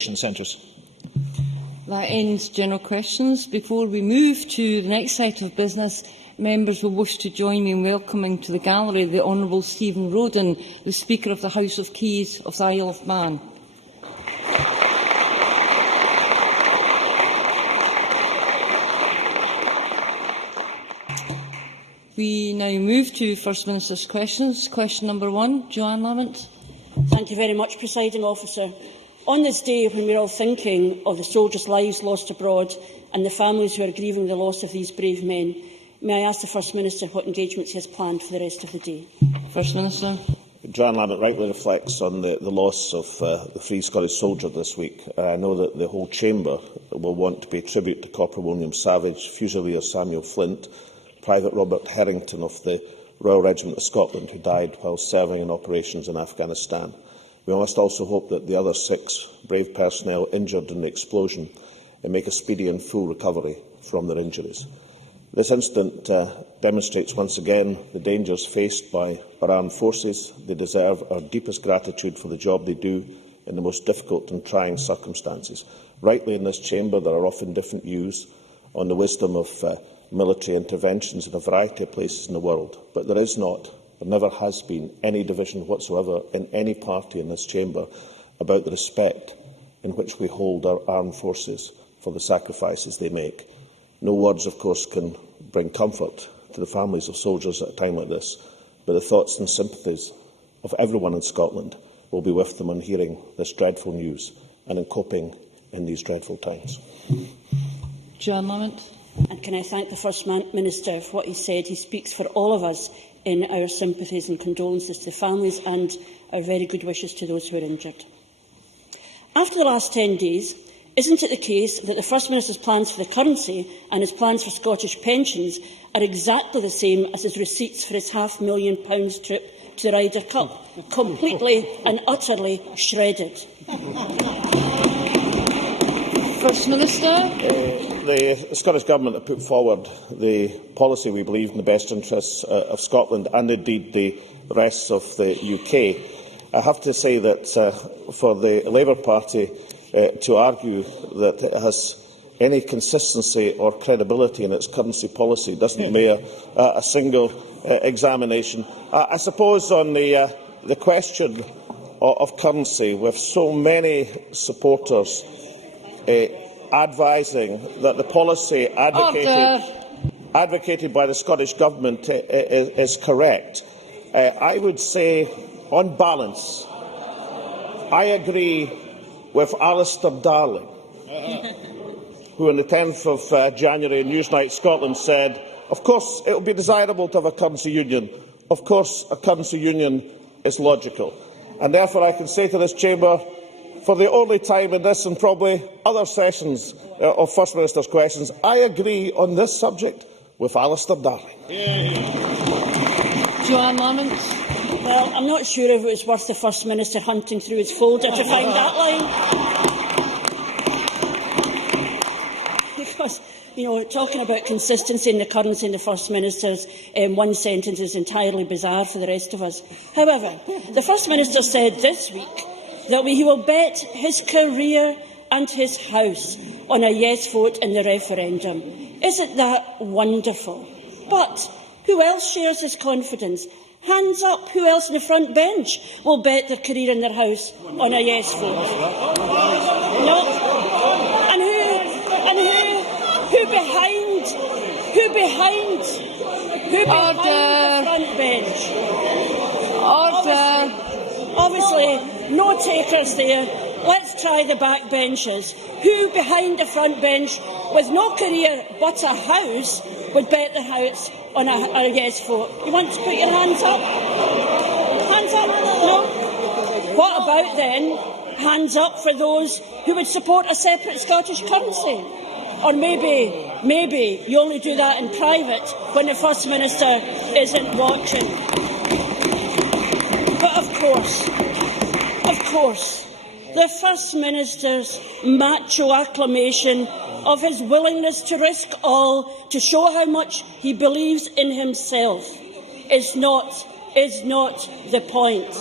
centres. That ends general questions. Before we move to the next item of business, members will wish to join me in welcoming to the gallery the Honourable Stephen Roden, the Speaker of the House of Keys of the Isle of Man. We now move to First Minister's questions. Question number 1, Joanne Lamont. Thank you very much, Presiding Officer. On this day, when we are all thinking of the soldiers' lives lost abroad and the families who are grieving the loss of these brave men, may I ask the First Minister what engagements he has planned for the rest of the day? First Minister. Joanne Lamont rightly reflects on the loss of the Free Scottish Soldier this week. I know that the whole Chamber will want to pay tribute to Corporal William Savage, Fusilier Samuel Flint, Private Robert Harrington of the Royal Regiment of Scotland, who died while serving in operations in Afghanistan. We must also hope that the other 6 brave personnel injured in the explosion make a speedy and full recovery from their injuries. This incident demonstrates once again the dangers faced by our armed forces. They deserve our deepest gratitude for the job they do in the most difficult and trying circumstances. Rightly, in this chamber, there are often different views on the wisdom of military interventions in a variety of places in the world, but there never has been any division whatsoever in any party in this chamber about the respect in which we hold our armed forces for the sacrifices they make. No words, of course, can bring comfort to the families of soldiers at a time like this, but the thoughts and sympathies of everyone in Scotland will be with them on hearing this dreadful news and in coping in these dreadful times. Joanne Lamont. And can I thank the First Minister for what he said? He speaks for all of us in our sympathies and condolences to the families and our very good wishes to those who are injured. After the last 10 days, isn't it the case that the First Minister's plans for the currency and his plans for Scottish pensions are exactly the same as his receipts for his £500,000 trip to the Ryder Cup, completely and utterly shredded? First Minister. The Scottish Government have put forward the policy we believe in the best interests of Scotland and indeed the rest of the UK. I have to say that for the Labour Party to argue that it has any consistency or credibility in its currency policy doesn't bear a single examination. I suppose on the question of currency, with so many supporters advising that the policy advocated by the Scottish Government is correct, I would say, on balance, I agree with Alistair Darling, who on the 10th of January in Newsnight Scotland said, of course it will be desirable to have a currency union. Of course a currency union is logical. And therefore I can say to this chamber, for the only time in this and probably other sessions of First Minister's questions, I agree on this subject with Alistair Darling. Joanne Lamont. Well, I'm not sure if it was worth the First Minister hunting through his folder to find that line. Because, talking about consistency in the currency in the First Minister's one sentence is entirely bizarre for the rest of us. However, the First Minister said this week that he will bet his career and his house on a yes vote in the referendum. Isn't that wonderful? But who else shares his confidence? Hands up, who else on the front bench will bet their career and their house on a yes vote? No. Who behind the front bench? Obviously, no takers there. Let's try the back benches. Who behind the front bench, with no career but a house, would bet the house on a yes vote? You want to put your hands up? Hands up? No? What about then hands up for those who would support a separate Scottish currency? Or maybe you only do that in private when the First Minister isn't watching. But of course, the First Minister's macho acclamation of his willingness to risk all to show how much he believes in himself is not the point.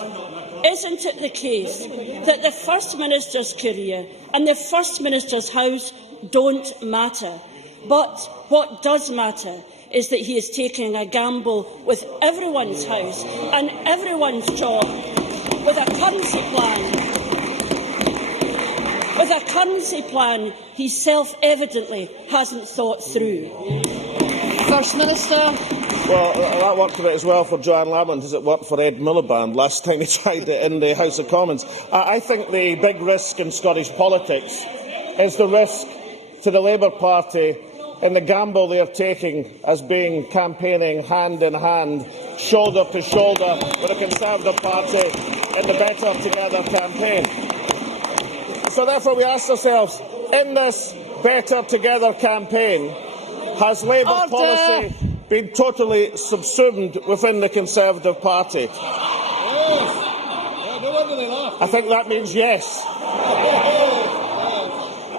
isn't it the case that the First Minister's career and the First Minister's house don't matter? But what does matter is that he is taking a gamble with everyone's house and everyone's job with a currency plan. With a currency plan he self-evidently hasn't thought through. First Minister. Well, that worked a bit as well for Joanne Lamont as it worked for Ed Miliband last time he tried it in the House of Commons. I think the big risk in Scottish politics is the risk to the Labour Party in the gamble they are taking as being campaigning hand in hand, shoulder to shoulder with the Conservative Party in the Better Together campaign. So therefore we ask ourselves, in this Better Together campaign, has Labour policy been totally subsumed within the Conservative Party? I think that means yes.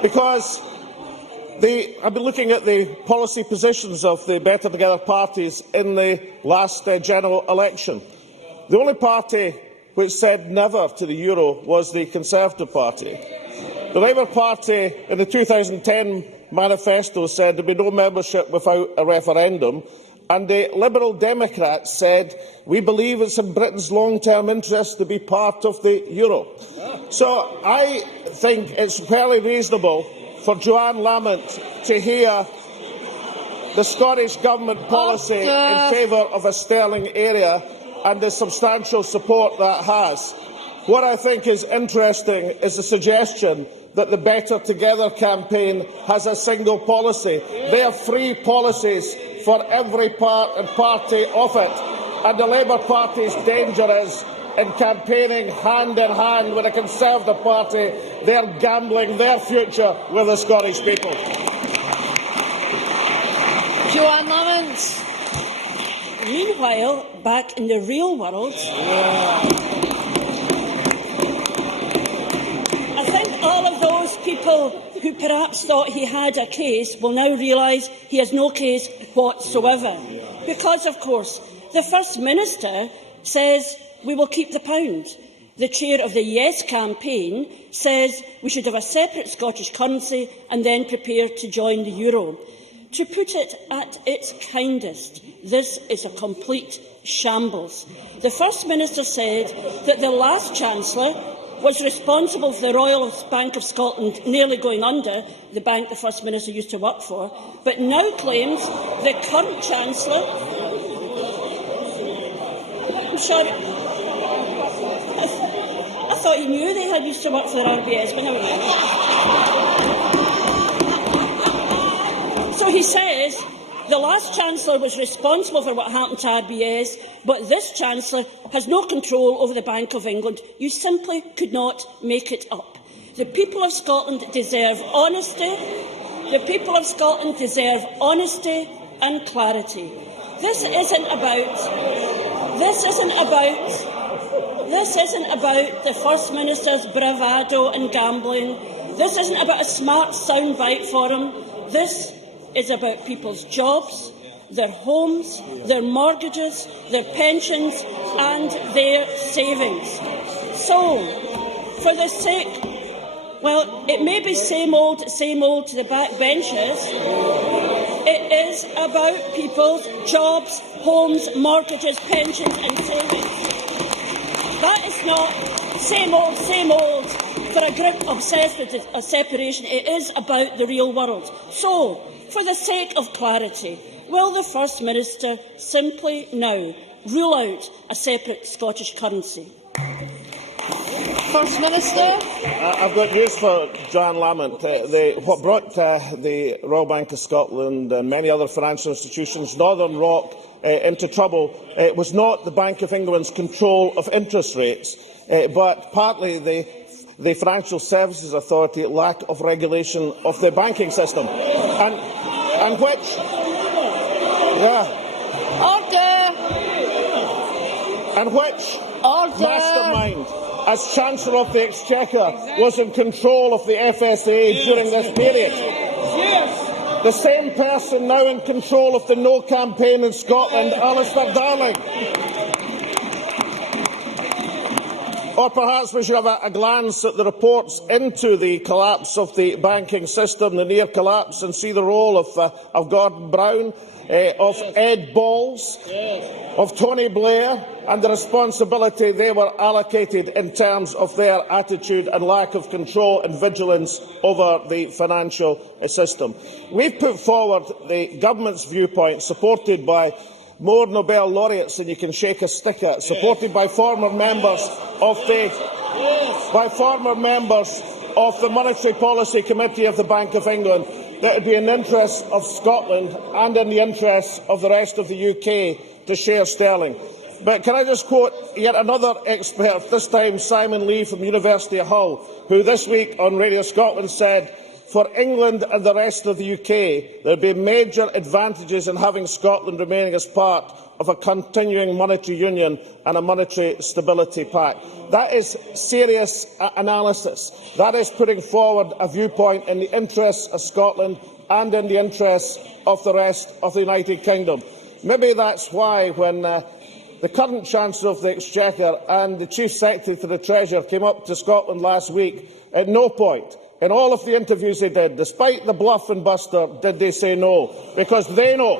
Because I've been looking at the policy positions of the Better Together parties in the last general election. The only party which said never to the euro was the Conservative Party. The Labour Party in the 2010 manifesto said there would be no membership without a referendum, and the Liberal Democrats said we believe it's in Britain's long-term interest to be part of the euro. So I think it's fairly reasonable for Joanne Lamont to hear the Scottish Government policy in favour of a sterling area and the substantial support that has. What I think is interesting is the suggestion that the Better Together campaign has a single policy. They have three policies for every part and party of it, and the Labour Party's danger is in campaigning hand in hand with the Conservative Party, they are gambling their future with the Scottish people. Joanne Lamont. Meanwhile, back in the real world, I think all of those people who perhaps thought he had a case will now realise he has no case whatsoever. Because, of course, the First Minister says we will keep the pound. The chair of the Yes campaign says we should have a separate Scottish currency and then prepare to join the euro. To put it at its kindest, this is a complete shambles. The First Minister said that the last Chancellor was responsible for the Royal Bank of Scotland nearly going under, the bank the First Minister used to work for, but now claims the current Chancellor... I'm sorry. I thought he knew they had used to work for the RBS, but never mind. So he says the last Chancellor was responsible for what happened to RBS, but this Chancellor has no control over the Bank of England. You simply could not make it up. The people of Scotland deserve honesty. The people of Scotland deserve honesty and clarity. This isn't about the First Minister's bravado and gambling. This isn't about a smart soundbite for him. This is about people's jobs, their homes, their mortgages, their pensions and their savings. So, for the sake, well, it may be same old to the backbenchers, it is about people's jobs, homes, mortgages, pensions and savings. That is not same old for a group obsessed with a separation. It is about the real world. So, for the sake of clarity, will the First Minister simply now rule out a separate Scottish currency? First Minister. I've got news for Joanne Lamont. What brought the Royal Bank of Scotland and many other financial institutions, Northern Rock, into trouble was not the Bank of England's control of interest rates, but partly the Financial Services Authority lack of regulation of the banking system, and which, mastermind, as Chancellor of the Exchequer, was in control of the FSA during this period. The same person now in control of the No campaign in Scotland, Alistair Darling. Or perhaps we should have a glance at the reports into the collapse of the banking system, the near collapse, and see the role of Gordon Brown, of Ed Balls, of Tony Blair, and the responsibility they were allocated in terms of their attitude and lack of control and vigilance over the financial system. We've put forward the government's viewpoint, supported by more Nobel laureates than you can shake a stick at, supported by former members of the Monetary Policy Committee of the Bank of England, that it would be in the interest of Scotland and in the interest of the rest of the UK to share sterling. But can I just quote yet another expert, this time Simon Lee from University of Hull, who this week on Radio Scotland said, "For England and the rest of the UK, there would be major advantages in having Scotland remaining as part of a continuing monetary union and a monetary stability pact." That is serious analysis. That is putting forward a viewpoint in the interests of Scotland and in the interests of the rest of the United Kingdom. Maybe that's why, when the current Chancellor of the Exchequer and the Chief Secretary to the Treasurer came up to Scotland last week, at no point in all of the interviews they did, despite the bluff and buster, did they say no, because they know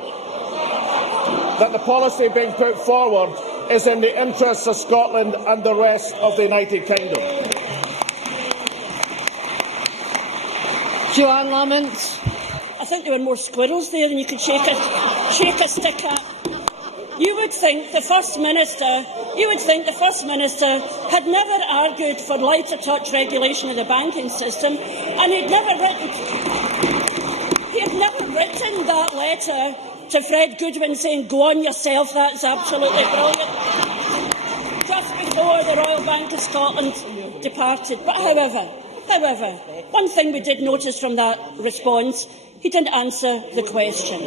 that the policy being put forward is in the interests of Scotland and the rest of the United Kingdom. Joanne Lamont. I think there were more squirrels there than you could shake a stick at. You would think the First Minister had never argued for lighter touch regulation of the banking system, and he had never written that letter to Fred Goodwin saying, "Go on yourself, that's absolutely brilliant," just before the Royal Bank of Scotland departed. But however, one thing we did notice from that response, he didn't answer the question.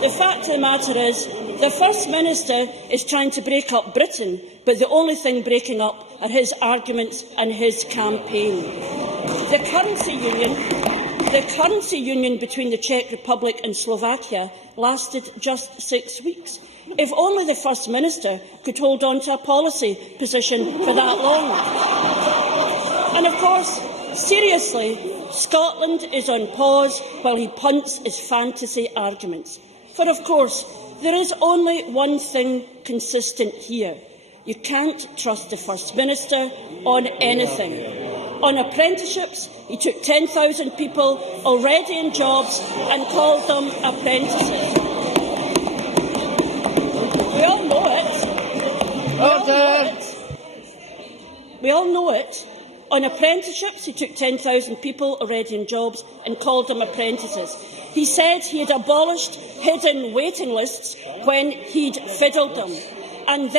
The fact of the matter is, the First Minister is trying to break up Britain, but the only thing breaking up are his arguments and his campaign. The currency union between the Czech Republic and Slovakia lasted just 6 weeks. If only the First Minister could hold on to a policy position for that long. And of course, seriously, Scotland is on pause while he punts his fantasy arguments. For of course, there is only one thing consistent here. You can't trust the First Minister on anything. On apprenticeships, he took 10,000 people already in jobs and called them apprentices. We all know it. We all know it. On apprenticeships, he took 10,000 people already in jobs and called them apprentices. He said he had abolished hidden waiting lists when he'd fiddled them. And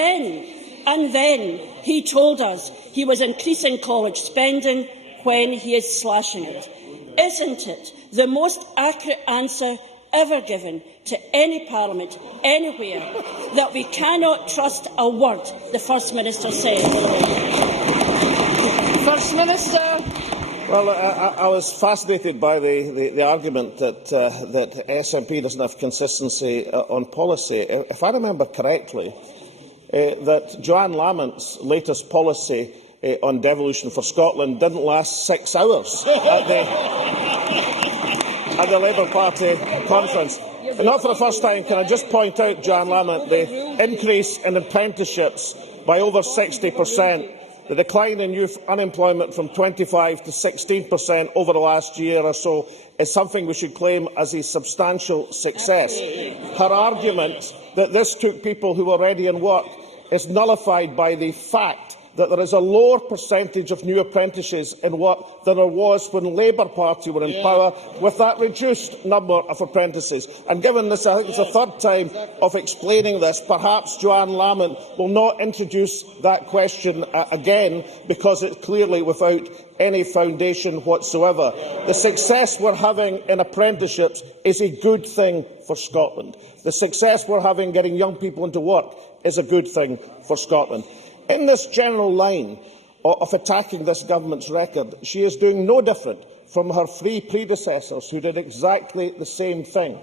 then he told us he was increasing college spending when he is slashing it. Isn't it the most accurate answer ever given to any parliament anywhere that we cannot trust a word the First Minister said? First Minister. Well, I was fascinated by the argument that SNP doesn't have consistency on policy. If I remember correctly, that Joanne Lamont's latest policy on devolution for Scotland didn't last 6 hours at the Labour Party conference. And not for the first time, can I just point out, Joanne Lamont, the increase in apprenticeships by over 60%. The decline in youth unemployment from 25 to 16% over the last year or so is something we should claim as a substantial success. Her argument that this took people who were already in work is nullified by the fact that there is a lower percentage of new apprentices in work than there was when the Labour Party were in power, with that reduced number of apprentices. And given this, I think it's the third time of explaining this, perhaps Joanne Lamont will not introduce that question again, because it's clearly without any foundation whatsoever. The success we're having in apprenticeships is a good thing for Scotland. The success we're having getting young people into work is a good thing for Scotland. In this general line of attacking this government's record, she is doing no different from her three predecessors who did exactly the same thing.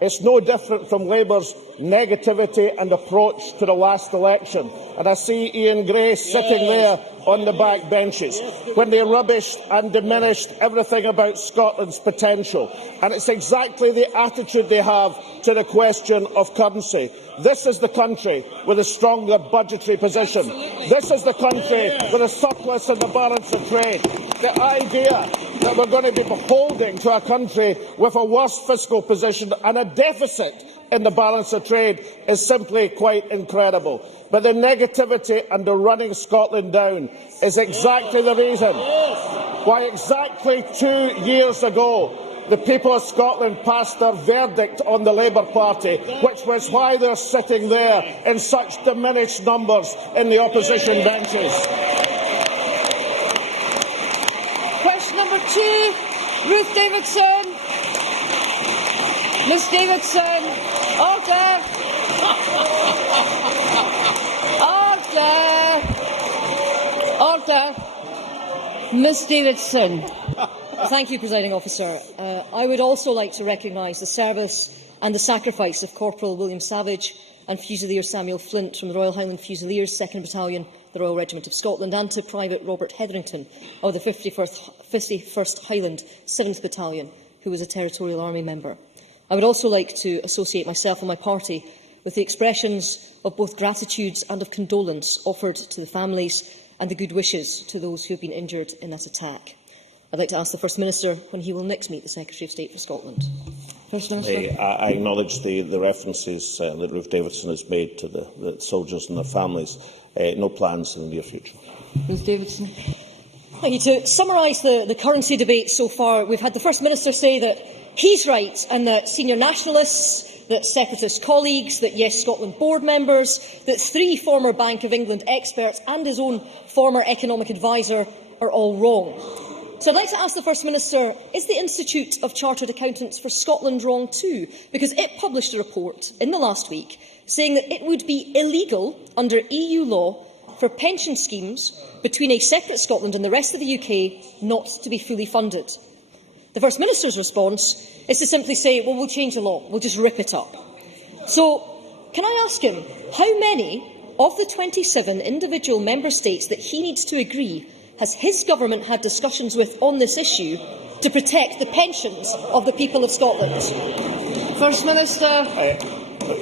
It's no different from Labour's negativity and approach to the last election. And I see Ian Gray sitting there on the back benches when they rubbished and diminished everything about Scotland's potential. And it's exactly the attitude they have to the question of currency. This is the country with a stronger budgetary position. This is the country with a surplus in the balance of trade. The idea that we're going to be beholden to a country with a worse fiscal position and a deficit in the balance of trade is simply quite incredible. But the negativity and the running Scotland down is exactly the reason why exactly 2 years ago the people of Scotland passed their verdict on the Labour Party, which was why they're sitting there in such diminished numbers in the opposition benches. Question number 2, Ruth Davidson. Ms Davidson. Order. Order. Ms Davidson. Thank you, Presiding Officer. I would also like to recognise the service and the sacrifice of Corporal William Savage and Fusilier Samuel Flint from the Royal Highland Fusiliers, 2nd Battalion, the Royal Regiment of Scotland, and to Private Robert Hetherington of the 51st Highland 7th Battalion, who was a Territorial Army member. I would also like to associate myself and my party with the expressions of both gratitude and of condolence offered to the families and the good wishes to those who have been injured in that attack. I'd like to ask the First Minister when he will next meet the Secretary of State for Scotland. First Minister. I acknowledge the references that Ruth Davidson has made to the soldiers and their families. No plans in the near future. Ms Davidson. Thank you. To summarise the currency debate so far, we've had the First Minister say that he's right and that senior nationalists, that separatist colleagues, that Yes Scotland board members, that 3 former Bank of England experts and his own former economic adviser are all wrong. So I'd like to ask the First Minister, is the Institute of Chartered Accountants for Scotland wrong too? Because it published a report in the last week saying that it would be illegal under EU law for pension schemes between a separate Scotland and the rest of the UK not to be fully funded. The First Minister's response is to simply say, well, we'll change the law, we'll just rip it up. So, can I ask him, how many of the 27 individual member states that he needs to agree has his government had discussions with on this issue to protect the pensions of the people of Scotland? First Minister.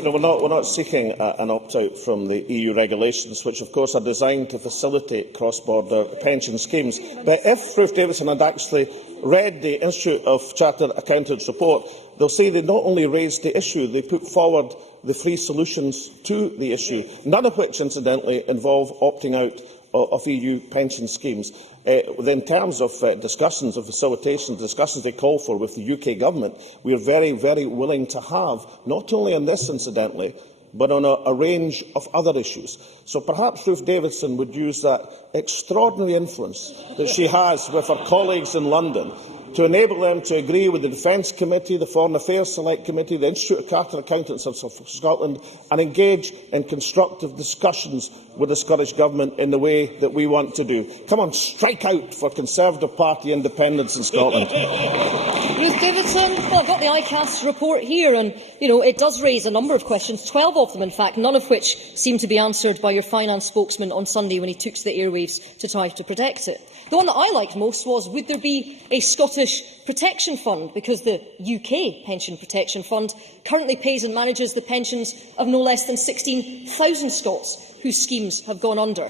We're not seeking an opt-out from the EU regulations, which of course are designed to facilitate cross-border pension schemes. But if Ruth Davidson had actually read the Institute of Chartered Accountants report, they'll see they not only raised the issue, they put forward the 3 solutions to the issue, none of which, incidentally, involve opting out of EU pension schemes. In terms of discussions, of facilitation, discussions they call for with the UK Government, we are very, very willing to have, not only on this, incidentally, but on a range of other issues. So perhaps Ruth Davidson would use that extraordinary influence that she has with her colleagues in London to enable them to agree with the Defence Committee, the Foreign Affairs Select Committee, the Institute of Chartered Accountants of Scotland, and engage in constructive discussions with the Scottish Government in the way that we want to do. Come on, strike out for Conservative Party independence in Scotland. Ruth Davidson. Well, I've got the ICAS report here, and it does raise a number of questions, 12 of them, in fact, none of which seem to be answered by your finance spokesman on Sunday when he took to the airwaves to try to protect it. The one that I liked most was, would there be a Scottish protection fund? Because the UK Pension Protection Fund currently pays and manages the pensions of no less than 16,000 Scots whose schemes have gone under.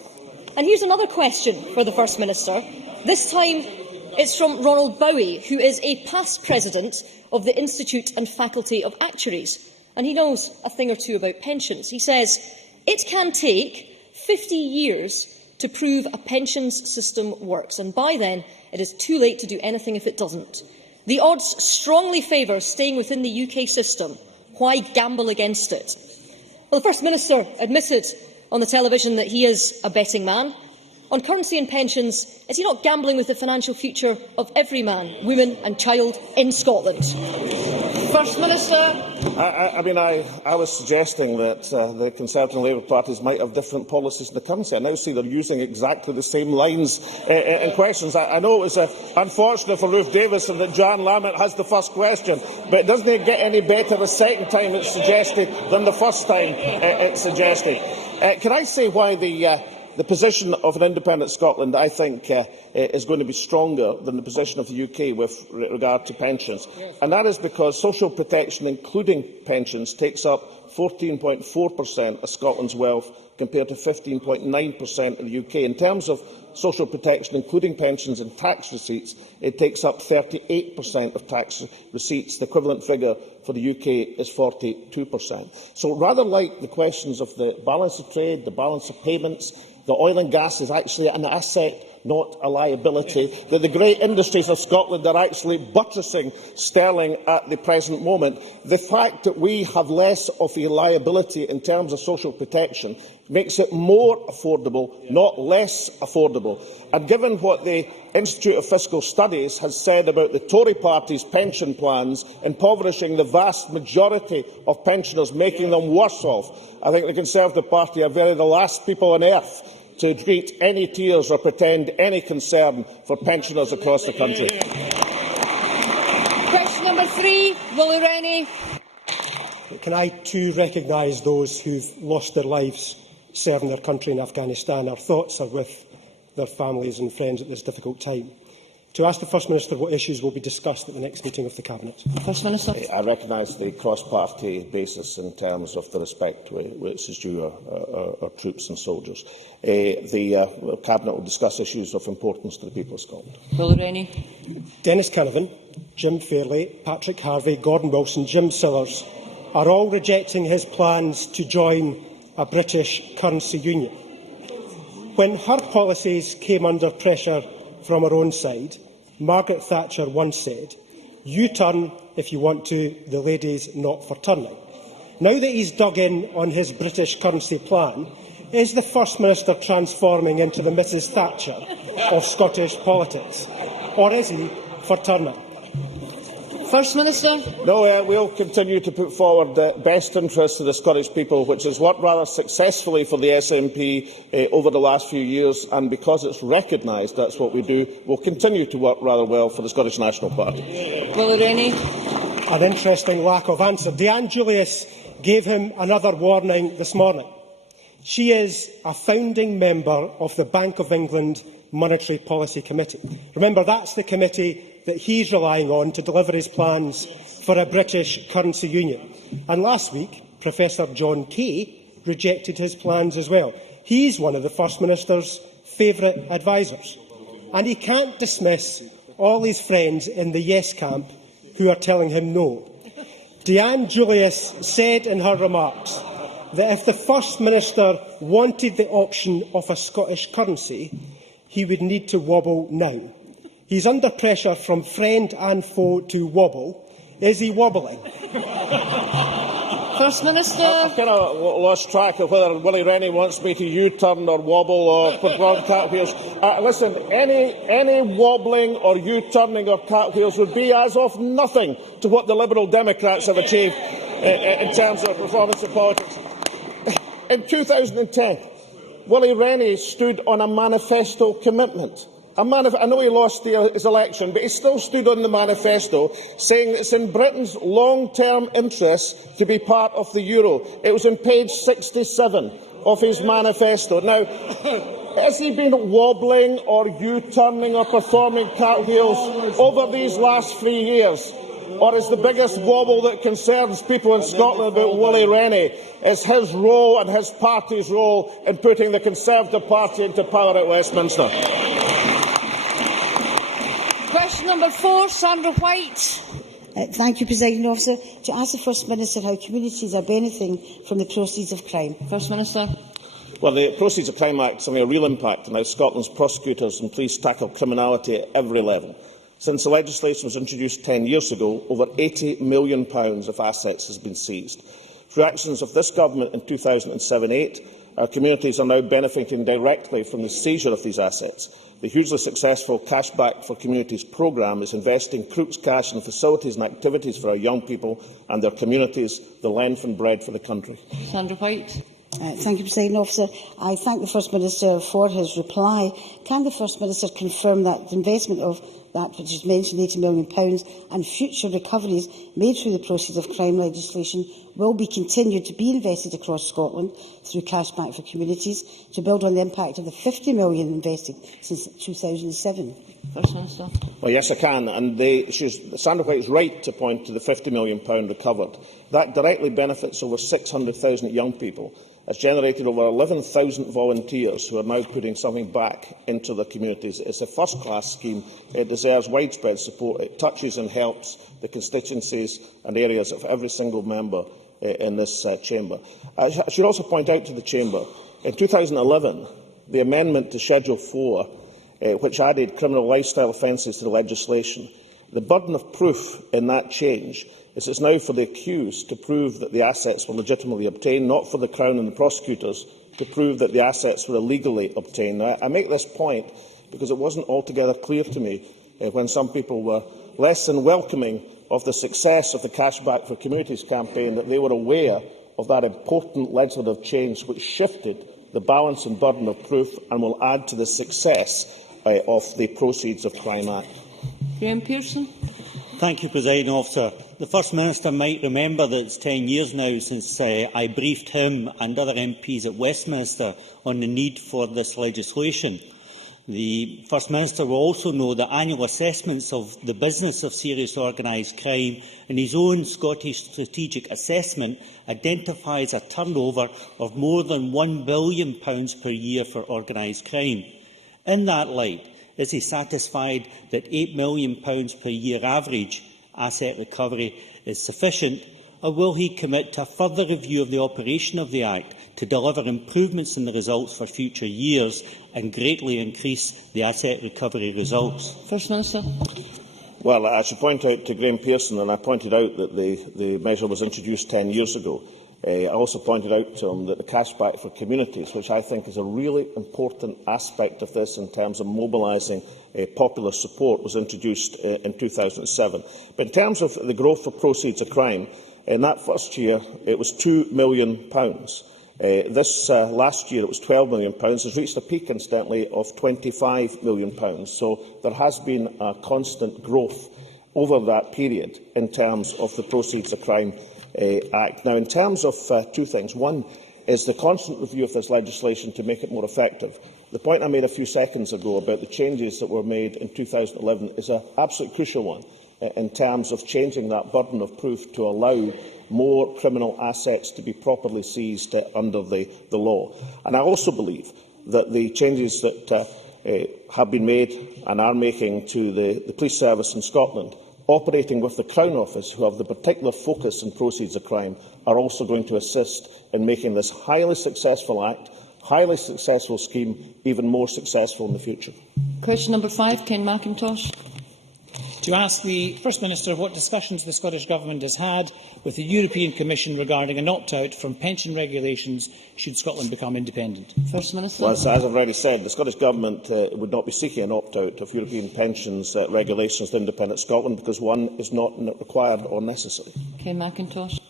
And here's another question for the First Minister. This time it's from Ronald Bowie, who is a past president of the Institute and Faculty of Actuaries, and he knows a thing or two about pensions. He says, it can take 50 years to prove a pensions system works, and by then it is too late to do anything if it doesn't. The odds strongly favour staying within the UK system. Why gamble against it? Well, the First Minister admitted on the television that he is a betting man. On currency and pensions, is he not gambling with the financial future of every man, woman and child in Scotland? First Minister. I was suggesting that the Conservative and Labour parties might have different policies in the currency. I now see they're using exactly the same lines in questions. I know it was unfortunate for Ruth Davison that Jan Lamont has the first question, but it doesn't get any better the second time it's suggested than the first time it's suggested. Can I say why the position of an independent Scotland, I think, is going to be stronger than the position of the UK with regard to pensions? And that is because social protection, including pensions, takes up 14.4% of Scotland's wealth compared to 15.9% in the UK. In terms of social protection, including pensions and tax receipts, it takes up 38% of tax receipts. The equivalent figure for the UK is 42%. So rather like the questions of the balance of trade, the balance of payments, the oil and gas is actually an asset, not a liability, that the great industries of Scotland are actually buttressing sterling at the present moment. The fact that we have less of a liability in terms of social protection makes it more affordable, not less affordable. And given what the Institute of Fiscal Studies has said about the Tory party's pension plans impoverishing the vast majority of pensioners, making them worse off, I think the Conservative Party are very the last people on earth to treat any tears or pretend any concern for pensioners across the country. Question number 3, Willie Rennie. Can I too recognise those who have lost their lives serving their country in Afghanistan? Our thoughts are with their families and friends at this difficult time. To ask the First Minister what issues will be discussed at the next meeting of the Cabinet. First Minister. I recognise the cross-party basis in terms of the respect which is due our troops and soldiers. The Cabinet will discuss issues of importance to the people of Scotland. Willie Rennie. Dennis Canavan, Jim Fairley, Patrick Harvey, Gordon Wilson, Jim Sillars are all rejecting his plans to join a British currency union. When her policies came under pressure from her own side, Margaret Thatcher once said, "You turn if you want to, the lady's not for turning." Now that he's dug in on his British currency plan, is the First Minister transforming into the Mrs Thatcher of Scottish politics? Or is he for turning? First Minister. No, we'll continue to put forward the best interests of the Scottish people, which has worked rather successfully for the SNP over the last few years, and because it's recognised that's what we do, will continue to work rather well for the Scottish National Party. Willie Rennie. An interesting lack of answer. Deanne Julius gave him another warning this morning. She is a founding member of the Bank of England Monetary Policy Committee. Remember, that's the committee that he's relying on to deliver his plans for a British currency union. And last week, Professor John Kay rejected his plans as well. He's one of the First Minister's favourite advisers. And he can't dismiss all his friends in the yes camp who are telling him no. Deanne Julius said in her remarks that if the First Minister wanted the option of a Scottish currency, he would need to wobble now. He's under pressure from friend and foe to wobble. Is he wobbling? First Minister. I've kind of lost track of whether Willie Rennie wants me to U-turn or wobble or put on cartwheels. Listen, any wobbling or U-turning or cartwheels would be as of nothing to what the Liberal Democrats have achieved in terms of performance in politics. In 2010, Willie Rennie stood on a manifesto commitment. I know he lost his election, but he still stood on the manifesto, saying that it's in Britain's long-term interest to be part of the euro. It was on page 67 of his manifesto. Now, has he been wobbling or U-turning or performing cartwheels over these last 3 years? Or is the biggest wobble that concerns people in Scotland about Willie Rennie is his role and his party's role in putting the Conservative Party into power at Westminster? Question number 4, Sandra White. Thank you, Presiding Officer. To ask the First Minister how communities are benefiting from the proceeds of crime. First Minister. Well, the Proceeds of Crime Act is having a real impact on how Scotland's prosecutors and police tackle criminality at every level. Since the legislation was introduced 10 years ago, over £80 million of assets has been seized. Through actions of this Government in 2007-8, our communities are now benefiting directly from the seizure of these assets. The hugely successful Cashback for Communities programme is investing Crook's cash in facilities and activities for our young people and their communities, the length and breadth for the country. Sandra White. Thank you, Presiding Officer. I thank the First Minister for his reply. Can the First Minister confirm that the investment of that which is mentioned, £80 million, and future recoveries made through the proceeds of crime legislation will be continued to be invested across Scotland through Cashback for Communities to build on the impact of the £50 million invested since 2007? First Minister. Well, yes, I can. And Sandra White is right to point to the £50 million recovered. That directly benefits over 600,000 young people. It's generated over 11,000 volunteers who are now putting something back into their communities. It's a first-class scheme. It deserves widespread support. It touches and helps the constituencies and areas of every single member in this chamber. I should also point out to the chamber, in 2011, the amendment to Schedule 4, which added criminal lifestyle offences to the legislation, the burden of proof in that change is it's now for the accused to prove that the assets were legitimately obtained, not for the Crown and the prosecutors to prove that the assets were illegally obtained. Now, I make this point because it wasn't altogether clear to me when some people were less than welcoming of the success of the Cashback for Communities campaign that they were aware of that important legislative change which shifted the balance and burden of proof and will add to the success of the Proceeds of Crime Act. Graham Pearson. Thank you, Presiding Officer. The First Minister might remember that it's 10 years now since I briefed him and other MPs at Westminster on the need for this legislation. The First Minister will also know that annual assessments of the business of serious organised crime in his own Scottish Strategic Assessment identifies a turnover of more than £1 billion per year for organised crime. In that light, is he satisfied that £8 million per year average asset recovery is sufficient, or will he commit to a further review of the operation of the Act to deliver improvements in the results for future years and greatly increase the asset recovery results? First Minister. Well, I should point out to Graham Pearson, and I pointed out that the measure was introduced 10 years ago. I also pointed out to him that the Cashback for Communities, which I think is a really important aspect of this in terms of mobilising popular support, was introduced in 2007. But in terms of the growth for proceeds of crime, in that first year it was £2 million. This last year it was £12 million. It's reached a peak, incidentally, of £25 million. So there has been a constant growth over that period in terms of the Proceeds of Crime Act. Now, in terms of two things. One is the constant review of this legislation to make it more effective. The point I made a few seconds ago about the changes that were made in 2011 is an absolutely crucial one in terms of changing that burden of proof to allow more criminal assets to be properly seized under the law. And I also believe that the changes that have been made and are making to the police service in Scotland, operating with the Crown Office, who have the particular focus in proceeds of crime, are also going to assist in making this highly successful Act, highly successful scheme, even more successful in the future. Question number 5, Ken McIntosh. To ask the First Minister what discussions the Scottish Government has had with the European Commission regarding an opt-out from pension regulations should Scotland become independent. First Minister. Well, as I've already said, the Scottish Government would not be seeking an opt-out of European pensions regulations to independent Scotland because one is not required or necessary. Ken McIntosh.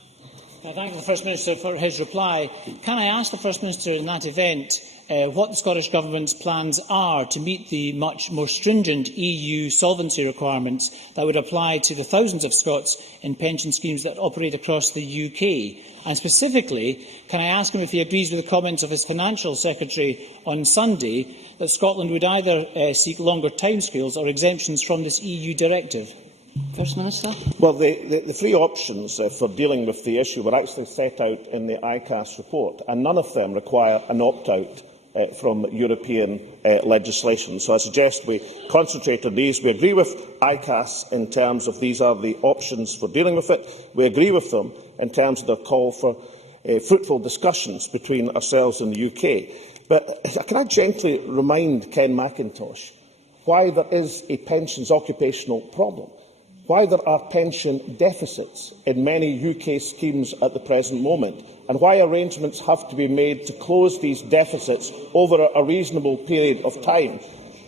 I thank the First Minister for his reply. Can I ask the First Minister in that event what the Scottish Government's plans are to meet the much more stringent EU solvency requirements that would apply to the thousands of Scots in pension schemes that operate across the UK? And specifically, can I ask him if he agrees with the comments of his Financial Secretary on Sunday that Scotland would either seek longer timescales or exemptions from this EU directive? First Minister. Well, the three options for dealing with the issue were actually set out in the ICAS report, and none of them require an opt-out from European legislation. So I suggest we concentrate on these. We agree with ICAS in terms of these are the options for dealing with it. We agree with them in terms of their call for fruitful discussions between ourselves and the UK. But can I gently remind Ken McIntosh why there is a pensions occupational problem? why there are pension deficits in many UK schemes at the present moment, and why arrangements have to be made to close these deficits over a reasonable period of time.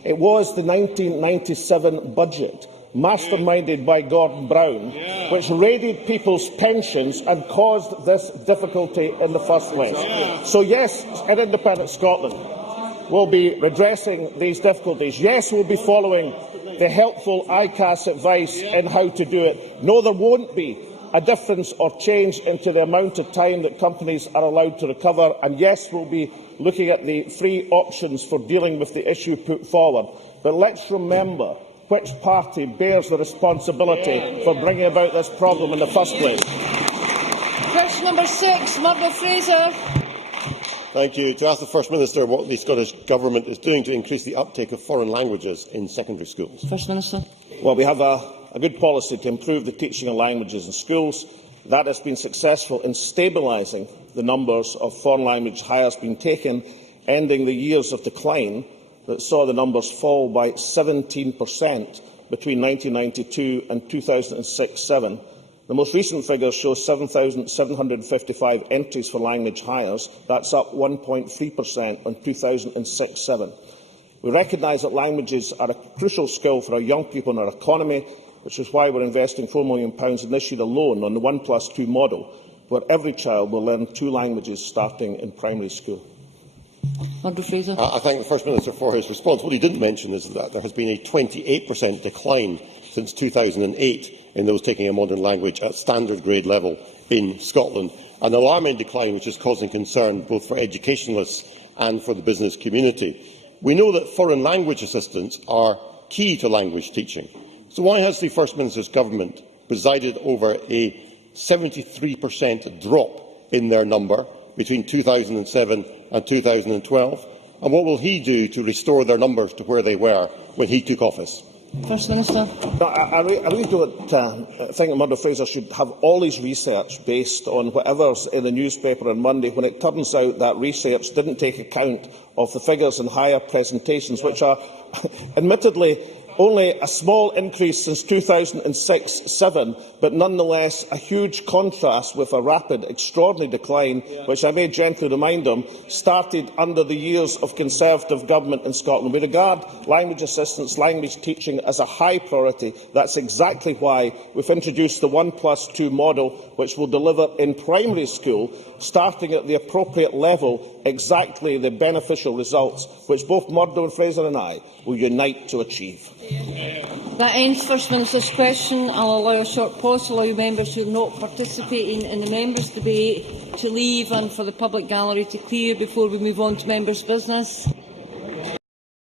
It was the 1997 budget, masterminded by Gordon Brown, which raided people's pensions and caused this difficulty in the first place. So yes, in Independent Scotland, we'll be redressing these difficulties. Yes, we'll be following the helpful ICAS advice in how to do it. No, there won't be a difference or change into the amount of time that companies are allowed to recover. And yes, we'll be looking at the free options for dealing with the issue put forward. But let's remember which party bears the responsibility for bringing about this problem in the first place. Question number 6, Murdo Fraser. Thank you. To ask the First Minister what the Scottish Government is doing to increase the uptake of foreign languages in secondary schools. First Minister. Well, we have a good policy to improve the teaching of languages in schools. That has been successful in stabilising the numbers of foreign language hires being taken, ending the years of decline that saw the numbers fall by 17% between 1992 and 2006-07. The most recent figures show 7,755 entries for language hires. That's up 1.3% on 2006-07. We recognise that languages are a crucial skill for our young people and our economy, which is why we're investing £4 million in this year alone on the 1+2 model, where every child will learn 2 languages starting in primary school. Murdo Fraser. I thank the First Minister for his response. What he didn't mention is that there has been a 28% decline since 2008 in those taking a modern language at standard grade level in Scotland, an alarming decline which is causing concern both for educationalists and for the business community. We know that foreign language assistants are key to language teaching. So why has the First Minister's government presided over a 73% drop in their number between 2007 and 2012? And what will he do to restore their numbers to where they were when he took office? First Minister. No, I really don't think that Murdo Fraser should have all his research based on whatever's in the newspaper on Monday, when it turns out that research didn't take account of the figures in higher presentations, which are admittedly only a small increase since 2006-07, but nonetheless a huge contrast with a rapid, extraordinary decline, which I may gently remind him, started under the years of Conservative government in Scotland. We regard language assistance, language teaching as a high priority. That's exactly why we've introduced the 1+2 model, which will deliver in primary school, starting at the appropriate level, exactly the beneficial results which both Murdo and Fraser and I will unite to achieve. That ends First Minister's question. I'll allow a short pause to allow members who are not participating in the members' debate to leave and for the public gallery to clear before we move on to members' business.